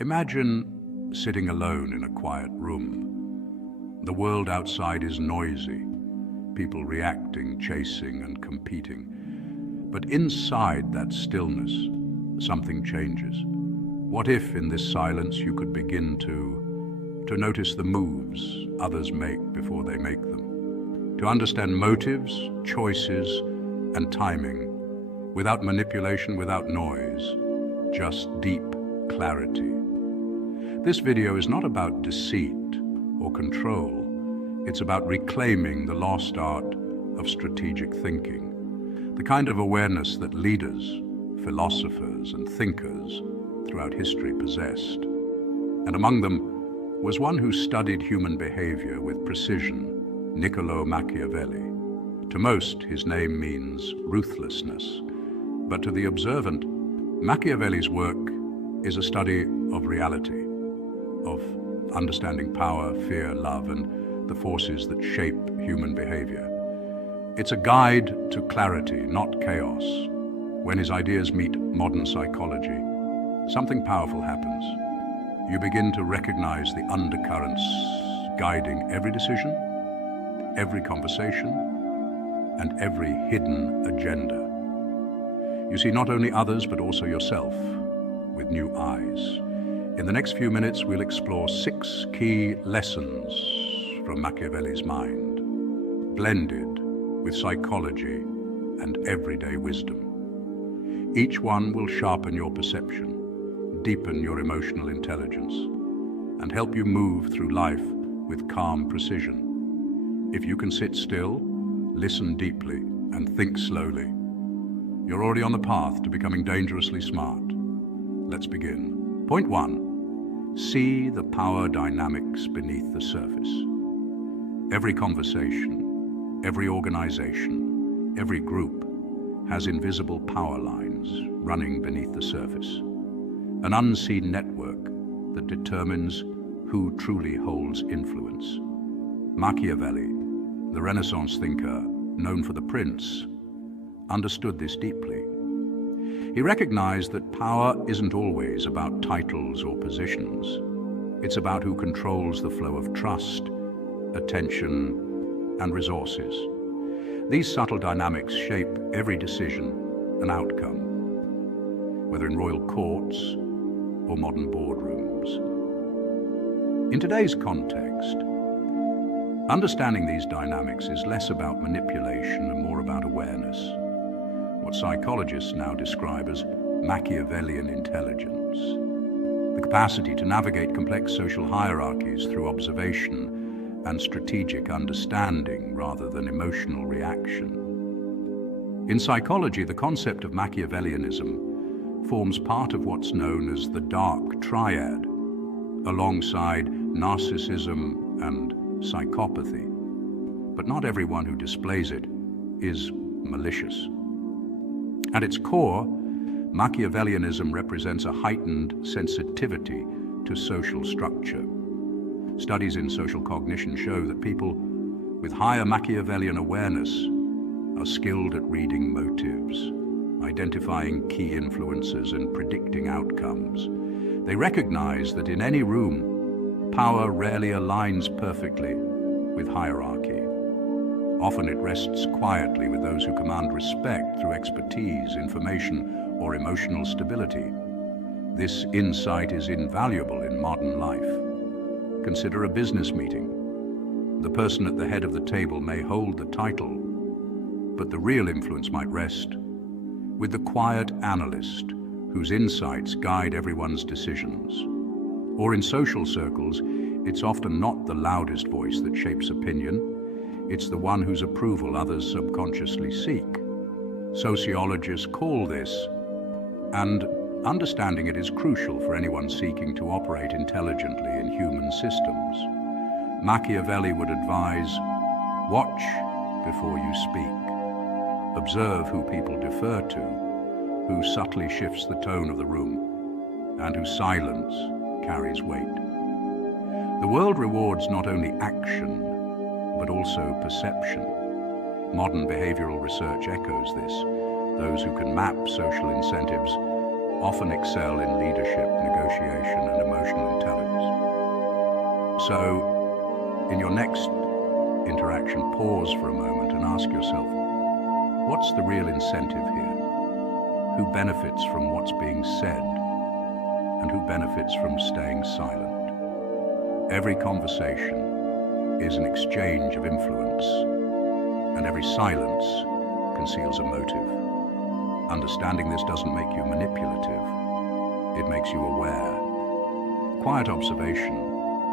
Imagine sitting alone in a quiet room. The world outside is noisy, people reacting, chasing, and competing. But inside that stillness, something changes. What if in this silence you could begin to notice the moves others make before they make them, to understand motives, choices, and timing, without manipulation, without noise, just deep clarity. This video is not about deceit or control. It's about reclaiming the lost art of strategic thinking, the kind of awareness that leaders, philosophers, and thinkers throughout history possessed. And among them was one who studied human behavior with precision, Niccolò Machiavelli. To most, his name means ruthlessness, but to the observant, Machiavelli's work is a study of reality, of understanding power, fear, love, and the forces that shape human behavior. It's a guide to clarity, not chaos. When his ideas meet modern psychology, something powerful happens. You begin to recognize the undercurrents guiding every decision, every conversation, and every hidden agenda. You see not only others, but also yourself with new eyes. In the next few minutes, we'll explore 6 key lessons from Machiavelli's mind, blended with psychology and everyday wisdom. Each one will sharpen your perception, deepen your emotional intelligence, and help you move through life with calm precision. If you can sit still, listen deeply, and think slowly, you're already on the path to becoming dangerously smart. Let's begin. Point 1. See the power dynamics beneath the surface. Every conversation, every organization, every group has invisible power lines running beneath the surface. An unseen network that determines who truly holds influence. Machiavelli, the Renaissance thinker known for The Prince, understood this deeply. He recognized that power isn't always about titles or positions. It's about who controls the flow of trust, attention, and resources. These subtle dynamics shape every decision and outcome, whether in royal courts or modern boardrooms. In today's context, understanding these dynamics is less about manipulation and more about awareness. What psychologists now describe as Machiavellian intelligence, the capacity to navigate complex social hierarchies through observation and strategic understanding rather than emotional reaction. In psychology, the concept of Machiavellianism forms part of what's known as the dark triad, alongside narcissism and psychopathy. But not everyone who displays it is malicious. At its core, Machiavellianism represents a heightened sensitivity to social structure. Studies in social cognition show that people with higher Machiavellian awareness are skilled at reading motives, identifying key influences, and predicting outcomes. They recognize that in any room, power rarely aligns perfectly with hierarchy. Often it rests quietly with those who command respect through expertise, information, or emotional stability. This insight is invaluable in modern life. Consider a business meeting. The person at the head of the table may hold the title, but the real influence might rest with the quiet analyst whose insights guide everyone's decisions. Or in social circles, it's often not the loudest voice that shapes opinion. It's the one whose approval others subconsciously seek. Sociologists call this, and understanding it is crucial for anyone seeking to operate intelligently in human systems. Machiavelli would advise, watch before you speak. Observe who people defer to, who subtly shifts the tone of the room, and whose silence carries weight. The world rewards not only action, but also perception. Modern behavioral research echoes this. Those who can map social incentives often excel in leadership, negotiation, and emotional intelligence. So, in your next interaction, pause for a moment and ask yourself, what's the real incentive here? Who benefits from what's being said, and who benefits from staying silent? Every conversation is an exchange of influence, and every silence conceals a motive. Understanding this doesn't make you manipulative, it makes you aware. Quiet observation,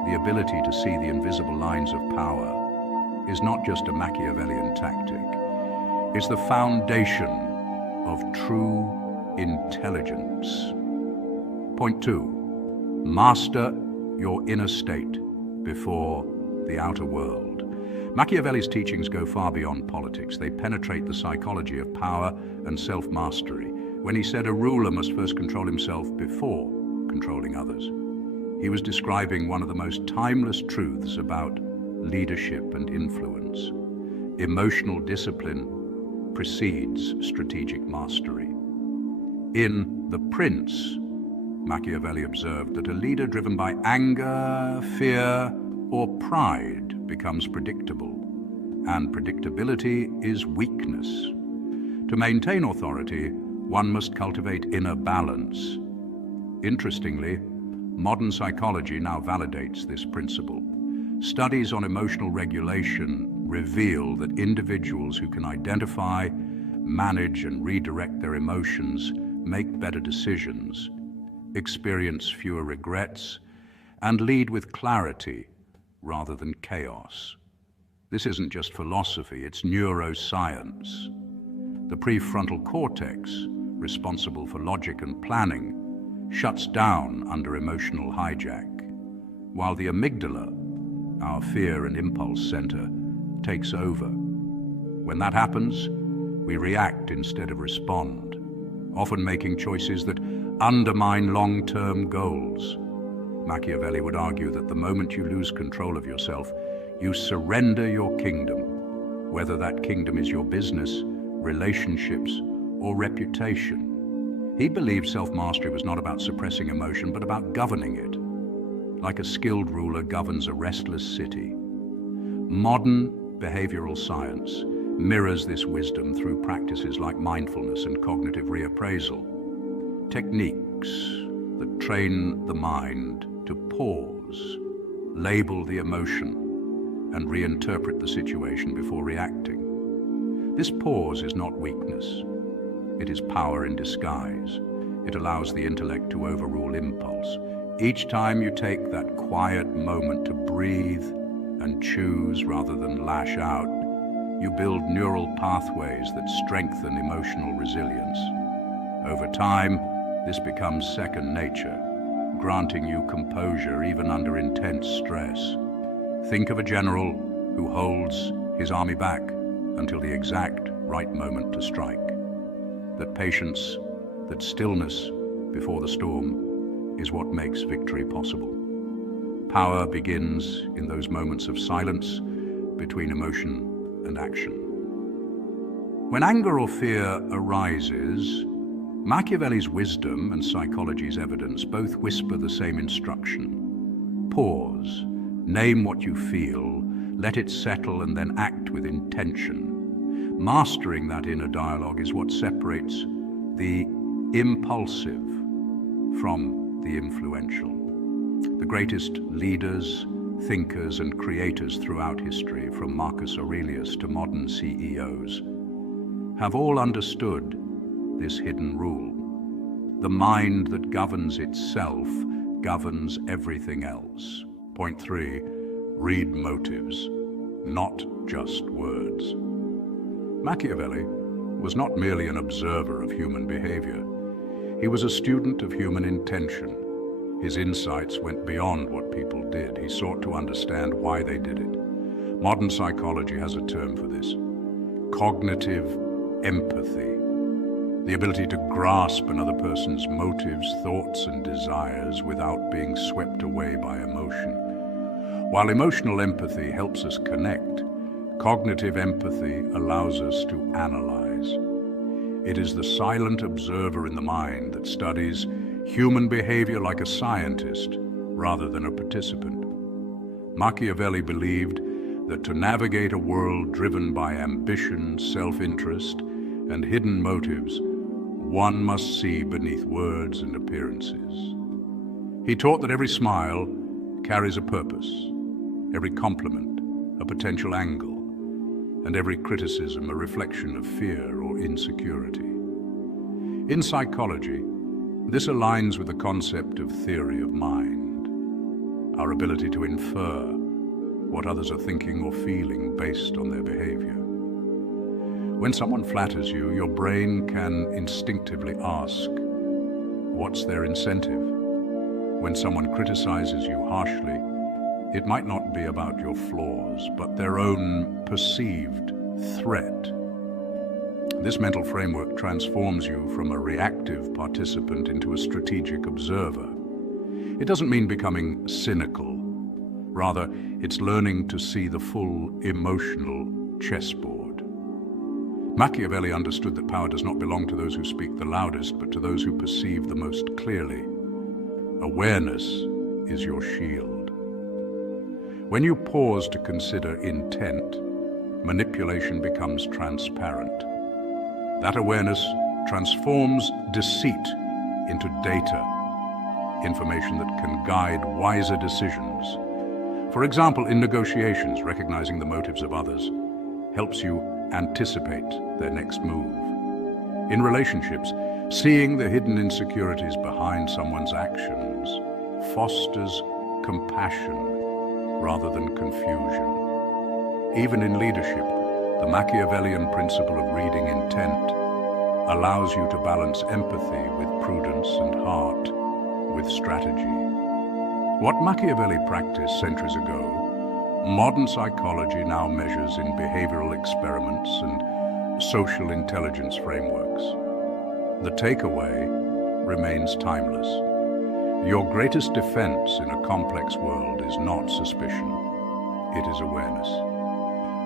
the ability to see the invisible lines of power, is not just a Machiavellian tactic, it's the foundation of true intelligence. Point 2, master your inner state before the outer world. Machiavelli's teachings go far beyond politics. They penetrate the psychology of power and self-mastery. When he said a ruler must first control himself before controlling others, he was describing one of the most timeless truths about leadership and influence. Emotional discipline precedes strategic mastery. In The Prince, Machiavelli observed that a leader driven by anger, fear, or pride becomes predictable, and predictability is weakness. To maintain authority, one must cultivate inner balance. Interestingly, modern psychology now validates this principle. Studies on emotional regulation reveal that individuals who can identify, manage, and redirect their emotions make better decisions, experience fewer regrets, and lead with clarity rather than chaos. This isn't just philosophy, it's neuroscience. The prefrontal cortex, responsible for logic and planning, shuts down under emotional hijack, while the amygdala, our fear and impulse center, takes over. When that happens, we react instead of respond, often making choices that undermine long-term goals. Machiavelli would argue that the moment you lose control of yourself, you surrender your kingdom, whether that kingdom is your business, relationships, or reputation. He believed self-mastery was not about suppressing emotion, but about governing it, like a skilled ruler governs a restless city. Modern behavioral science mirrors this wisdom through practices like mindfulness and cognitive reappraisal, techniques that train the mind to pause, label the emotion, and reinterpret the situation before reacting. This pause is not weakness. It is power in disguise. It allows the intellect to overrule impulse. Each time you take that quiet moment to breathe and choose rather than lash out, you build neural pathways that strengthen emotional resilience. Over time, this becomes second nature, granting you composure even under intense stress. Think of a general who holds his army back until the exact right moment to strike. That patience, that stillness before the storm is what makes victory possible. Power begins in those moments of silence between emotion and action. When anger or fear arises, Machiavelli's wisdom and psychology's evidence both whisper the same instruction. Pause, name what you feel, let it settle, and then act with intention. Mastering that inner dialogue is what separates the impulsive from the influential. The greatest leaders, thinkers, and creators throughout history, from Marcus Aurelius to modern CEOs, have all understood this hidden rule. The mind that governs itself governs everything else. Point 3, read motives, not just words. Machiavelli was not merely an observer of human behavior. He was a student of human intention. His insights went beyond what people did. He sought to understand why they did it. Modern psychology has a term for this: cognitive empathy. The ability to grasp another person's motives, thoughts, and desires without being swept away by emotion. While emotional empathy helps us connect, cognitive empathy allows us to analyze. It is the silent observer in the mind that studies human behavior like a scientist rather than a participant. Machiavelli believed that to navigate a world driven by ambition, self-interest, and hidden motives, one must see beneath words and appearances. He taught that every smile carries a purpose, every compliment a potential angle, and every criticism a reflection of fear or insecurity. In psychology, this aligns with the concept of theory of mind, our ability to infer what others are thinking or feeling based on their behavior. When someone flatters you, your brain can instinctively ask, what's their incentive? When someone criticizes you harshly, it might not be about your flaws, but their own perceived threat. This mental framework transforms you from a reactive participant into a strategic observer. It doesn't mean becoming cynical. Rather, it's learning to see the full emotional chessboard. Machiavelli understood that power does not belong to those who speak the loudest, but to those who perceive the most clearly. Awareness is your shield. When you pause to consider intent, manipulation becomes transparent. That awareness transforms deceit into data, information that can guide wiser decisions. For example, in negotiations, recognizing the motives of others helps you anticipate their next move. In relationships, seeing the hidden insecurities behind someone's actions fosters compassion rather than confusion. Even in leadership, the Machiavellian principle of reading intent allows you to balance empathy with prudence and heart with strategy. What Machiavelli practiced centuries ago, modern psychology now measures in behavioral experiments and social intelligence frameworks. The takeaway remains timeless. Your greatest defense in a complex world is not suspicion, it is awareness.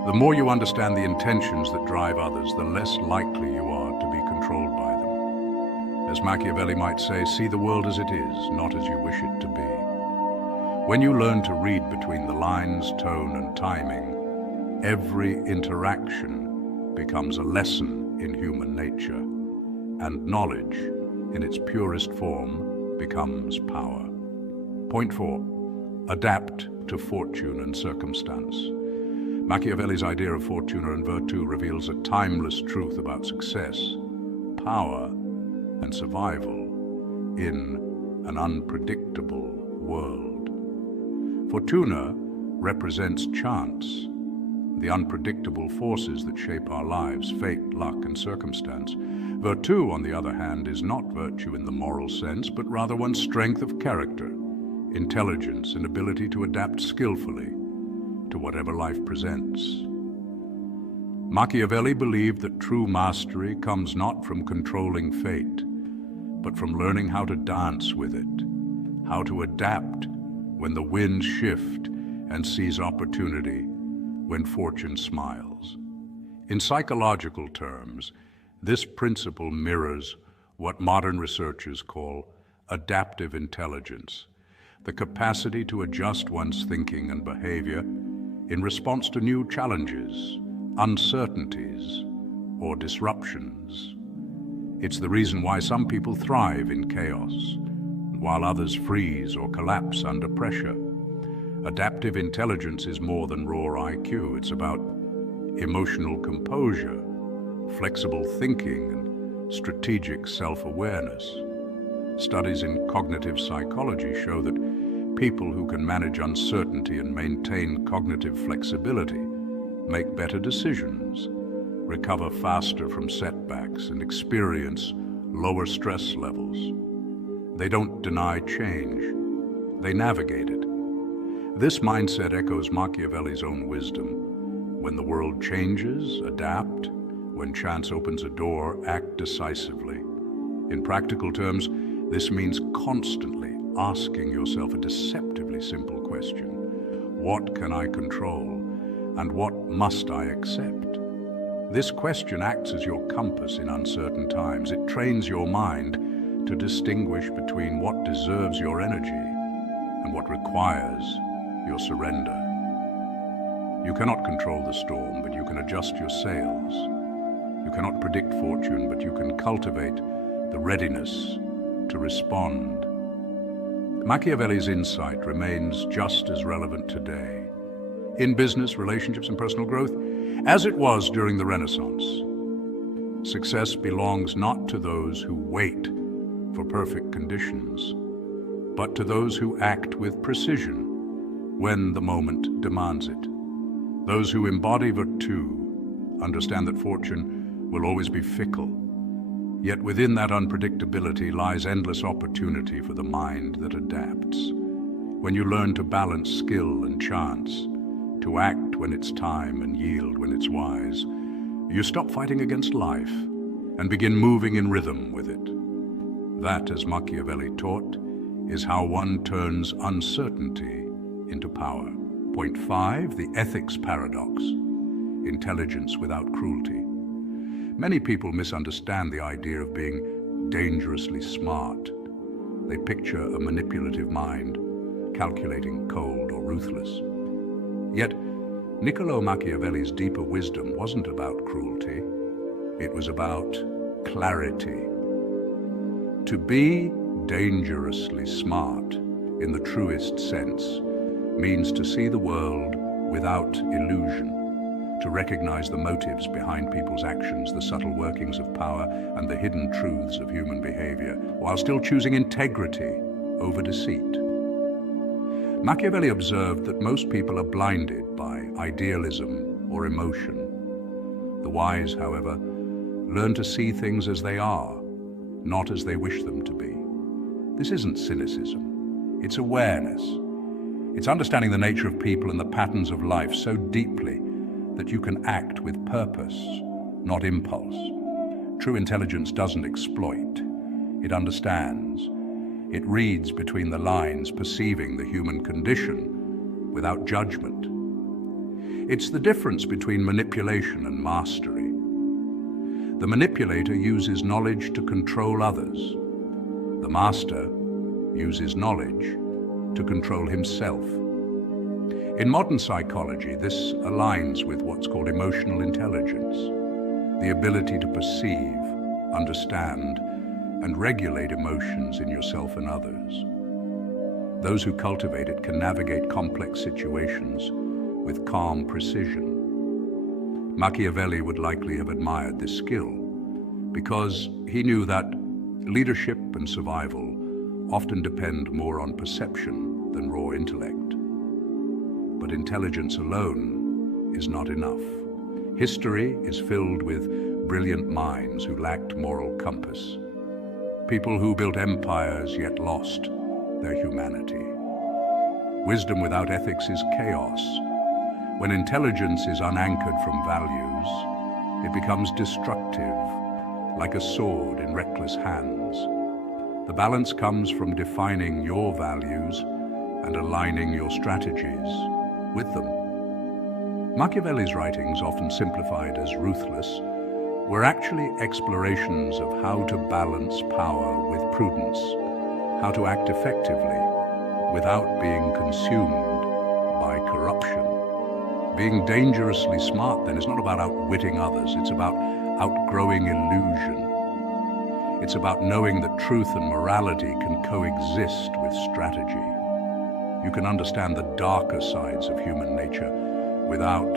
The more you understand the intentions that drive others, the less likely you are to be controlled by them. As Machiavelli might say, see the world as it is, not as you wish it to be. When you learn to read between the lines, tone, and timing, every interaction becomes a lesson in human nature, and knowledge, in its purest form, becomes power. Point 4. Adapt to fortune and circumstance. Machiavelli's idea of fortuna and virtù reveals a timeless truth about success, power, and survival in an unpredictable world. Fortuna represents chance, the unpredictable forces that shape our lives, fate, luck, and circumstance. Virtù, on the other hand, is not virtue in the moral sense, but rather one's strength of character, intelligence, and ability to adapt skillfully to whatever life presents. Machiavelli believed that true mastery comes not from controlling fate, but from learning how to dance with it, how to adapt when the winds shift and seize opportunity when fortune smiles. In psychological terms, this principle mirrors what modern researchers call adaptive intelligence, the capacity to adjust one's thinking and behavior in response to new challenges, uncertainties, or disruptions. It's the reason why some people thrive in chaos, while others freeze or collapse under pressure. Adaptive intelligence is more than raw IQ. It's about emotional composure, flexible thinking, and strategic self-awareness. Studies in cognitive psychology show that people who can manage uncertainty and maintain cognitive flexibility make better decisions, recover faster from setbacks, and experience lower stress levels. They don't deny change, they navigate it. This mindset echoes Machiavelli's own wisdom. When the world changes, adapt. When chance opens a door, act decisively. In practical terms, this means constantly asking yourself a deceptively simple question. What can I control, and what must I accept? This question acts as your compass in uncertain times. It trains your mind to distinguish between what deserves your energy and what requires your surrender. You cannot control the storm, but you can adjust your sails. You cannot predict fortune, but you can cultivate the readiness to respond. Machiavelli's insight remains just as relevant today, in business, relationships, and personal growth, as it was during the Renaissance. Success belongs not to those who wait for perfect conditions, but to those who act with precision when the moment demands it. Those who embody virtue understand that fortune will always be fickle, yet within that unpredictability lies endless opportunity for the mind that adapts. When you learn to balance skill and chance, to act when it's time and yield when it's wise, you stop fighting against life and begin moving in rhythm with it. That, as Machiavelli taught, is how one turns uncertainty into power. Point 5, the ethics paradox, intelligence without cruelty. Many people misunderstand the idea of being dangerously smart. They picture a manipulative mind, calculating, cold, or ruthless. Yet, Niccolò Machiavelli's deeper wisdom wasn't about cruelty. It was about clarity. To be dangerously smart, in the truest sense, means to see the world without illusion, to recognize the motives behind people's actions, the subtle workings of power, and the hidden truths of human behavior, while still choosing integrity over deceit. Machiavelli observed that most people are blinded by idealism or emotion. The wise, however, learn to see things as they are, not as they wish them to be. This isn't cynicism, it's awareness. It's understanding the nature of people and the patterns of life so deeply that you can act with purpose, not impulse. True intelligence doesn't exploit, it understands. It reads between the lines, perceiving the human condition without judgment. It's the difference between manipulation and mastery. The manipulator uses knowledge to control others. The master uses knowledge to control himself. In modern psychology, this aligns with what's called emotional intelligence, the ability to perceive, understand, and regulate emotions in yourself and others. Those who cultivate it can navigate complex situations with calm precision. Machiavelli would likely have admired this skill because he knew that leadership and survival often depend more on perception than raw intellect. But intelligence alone is not enough. History is filled with brilliant minds who lacked moral compass. People who built empires yet lost their humanity. Wisdom without ethics is chaos. When intelligence is unanchored from values, it becomes destructive, like a sword in reckless hands. The balance comes from defining your values and aligning your strategies with them. Machiavelli's writings, often simplified as ruthless, were actually explorations of how to balance power with prudence, how to act effectively without being consumed by corruption. Being dangerously smart, then, is not about outwitting others, it's about outgrowing illusion. It's about knowing that truth and morality can coexist with strategy. You can understand the darker sides of human nature without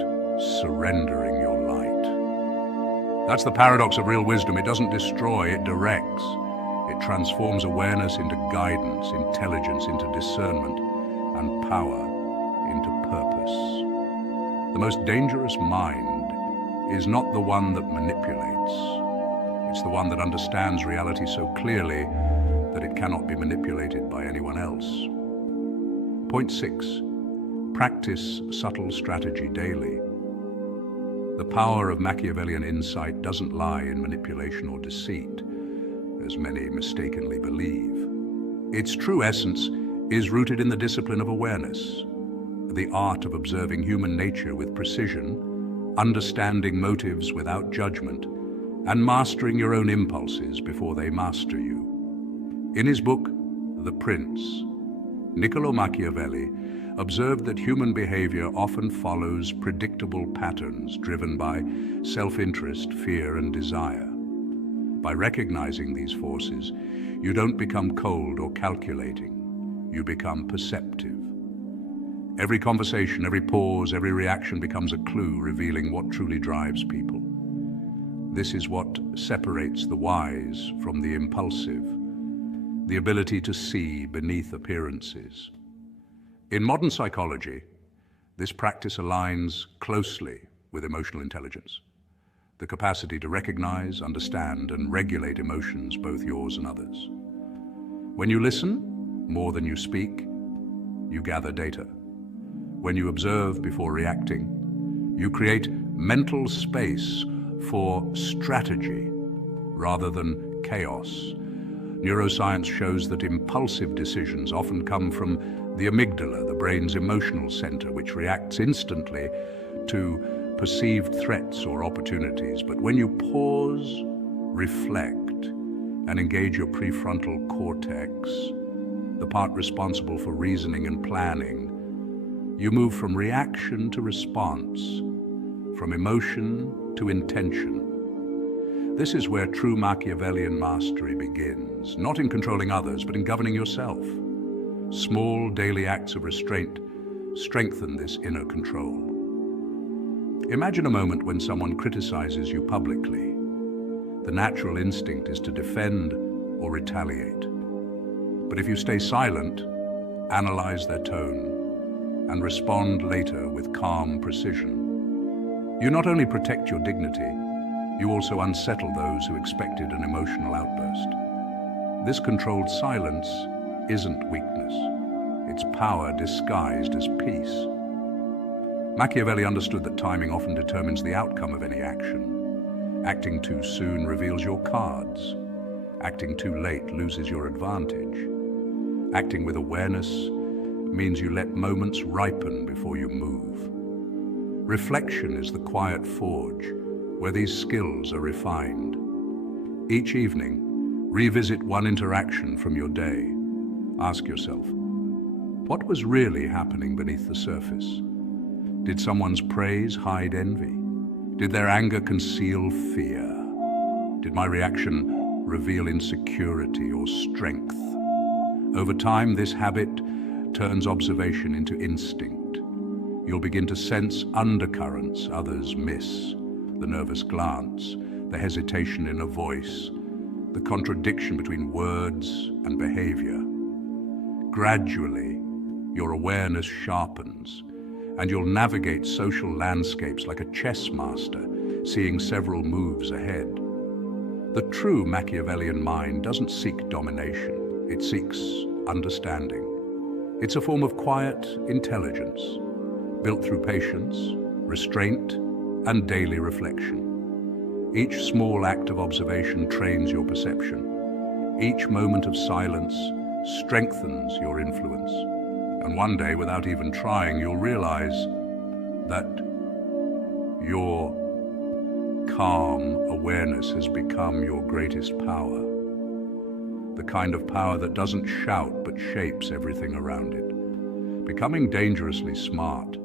surrendering your light. That's the paradox of real wisdom. It doesn't destroy, it directs. It transforms awareness into guidance, intelligence into discernment, and power into purpose. The most dangerous mind is not the one that manipulates. It's the one that understands reality so clearly that it cannot be manipulated by anyone else. Point 6. Practice subtle strategy daily. The power of Machiavellian insight doesn't lie in manipulation or deceit, as many mistakenly believe. Its true essence is rooted in the discipline of awareness, the art of observing human nature with precision, understanding motives without judgment, and mastering your own impulses before they master you. In his book, The Prince, Niccolò Machiavelli observed that human behavior often follows predictable patterns driven by self-interest, fear, and desire. By recognizing these forces, you don't become cold or calculating, you become perceptive. Every conversation, every pause, every reaction becomes a clue revealing what truly drives people. This is what separates the wise from the impulsive, the ability to see beneath appearances. In modern psychology, this practice aligns closely with emotional intelligence, the capacity to recognize, understand, and regulate emotions, both yours and others. When you listen, more than you speak, you gather data. When you observe before reacting, you create mental space for strategy rather than chaos. Neuroscience shows that impulsive decisions often come from the amygdala, the brain's emotional center, which reacts instantly to perceived threats or opportunities. But when you pause, reflect, and engage your prefrontal cortex, the part responsible for reasoning and planning, you move from reaction to response, from emotion to intention. This is where true Machiavellian mastery begins, not in controlling others, but in governing yourself. Small daily acts of restraint strengthen this inner control. Imagine a moment when someone criticizes you publicly. The natural instinct is to defend or retaliate. But if you stay silent, analyze their tone, and respond later with calm precision, you not only protect your dignity, you also unsettle those who expected an emotional outburst. This controlled silence isn't weakness. It's power disguised as peace. Machiavelli understood that timing often determines the outcome of any action. Acting too soon reveals your cards. Acting too late loses your advantage. Acting with awareness means you let moments ripen before you move. Reflection is the quiet forge where these skills are refined. Each evening, revisit one interaction from your day. Ask yourself, what was really happening beneath the surface? Did someone's praise hide envy? Did their anger conceal fear? Did my reaction reveal insecurity or strength? Over time, this habit turns observation into instinct. You'll begin to sense undercurrents others miss, the nervous glance, the hesitation in a voice, the contradiction between words and behavior. Gradually, your awareness sharpens, and you'll navigate social landscapes like a chess master, seeing several moves ahead. The true Machiavellian mind doesn't seek domination, it seeks understanding. It's a form of quiet intelligence, built through patience, restraint, and daily reflection. Each small act of observation trains your perception. Each moment of silence strengthens your influence. And one day, without even trying, you'll realize that your calm awareness has become your greatest power. The kind of power that doesn't shout but shapes everything around it. Becoming dangerously smart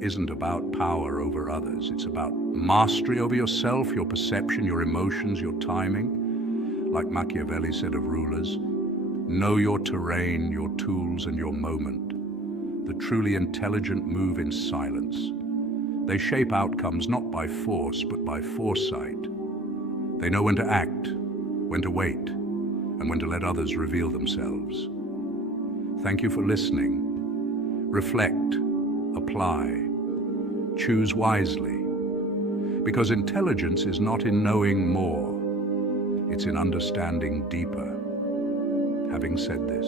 isn't about power over others. It's about mastery over yourself, your perception, your emotions, your timing. Like Machiavelli said of rulers, know your terrain, your tools, and your moment. The truly intelligent move in silence. They shape outcomes not by force, but by foresight. They know when to act, when to wait, and when to let others reveal themselves. Thank you for listening. Reflect, apply, choose wisely. Because intelligence is not in knowing more, it's in understanding deeper. Having said this,